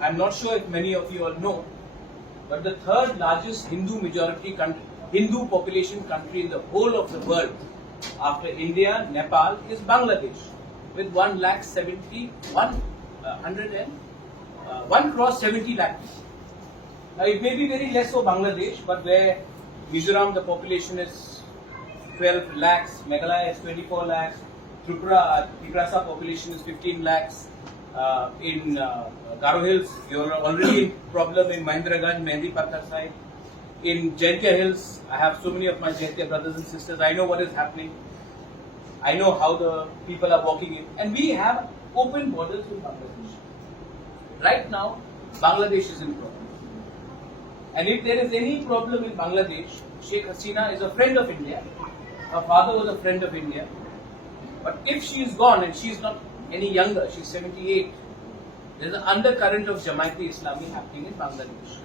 I'm not sure if many of you all know, but the third largest Hindu majority country, Hindu population country in the whole of the world, after India, Nepal, is Bangladesh, with 1 crore 70 lakhs. Now it may be very less for Bangladesh, but where Mizoram the population is 12 lakhs, Meghalaya is 24 lakhs, Tripura population is 15 lakhs. In Garo Hills, you are already in problem in Mahendraganj, Mehndi Pathar side. In Jaintia Hills, I have so many of my Jaintia brothers and sisters. I know what is happening. I know how the people are walking in. And we have open borders with Bangladesh. Right now, Bangladesh is in problem. And if there is any problem in Bangladesh, Sheikh Hasina is a friend of India. Her father was a friend of India. But if she is gone, and she is not any younger, she's 78, there is an undercurrent of Jamaat-e-Islami happening in Bangladesh.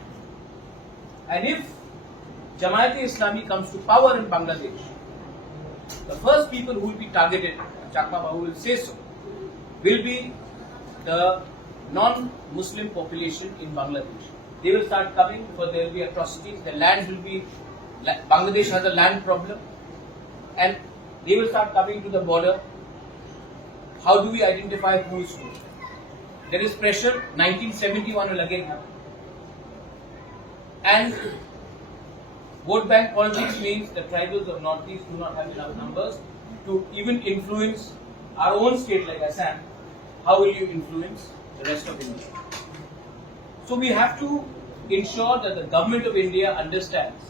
And if Jamaat-e-Islami comes to power in Bangladesh, the first people who will be targeted, Chakma Babu will say so, will be the non-Muslim population in Bangladesh. They will start coming because there will be atrocities. The land will be, Bangladesh has a land problem, and they will start coming to the border. How do we identify who is who? There is pressure. 1971 will again happen. And vote bank politics means the tribals of Northeast do not have enough numbers to even influence our own state like Assam. How will you influence the rest of India? So we have to ensure that the government of India understands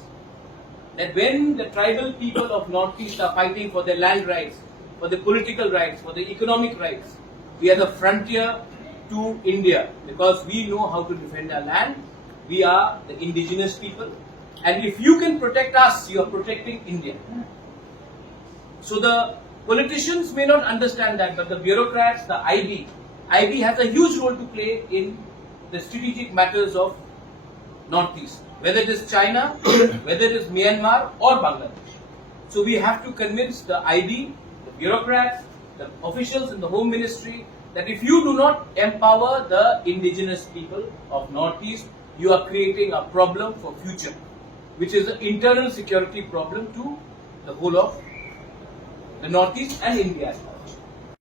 that when the tribal people of Northeast are fighting for their land rights, for the political rights, for the economic rights, we are the frontier to India because we know how to defend our land. We are the indigenous people, and if you can protect us, you are protecting India. So the politicians may not understand that, but the bureaucrats, the IB has a huge role to play in the strategic matters of Northeast, whether it is China, whether it is Myanmar or Bangladesh. So we have to convince the IB, the bureaucrats, the officials in the Home Ministry that if you do not empower the indigenous people of Northeast, you are creating a problem for future, which is an internal security problem to the whole of the Northeast and India.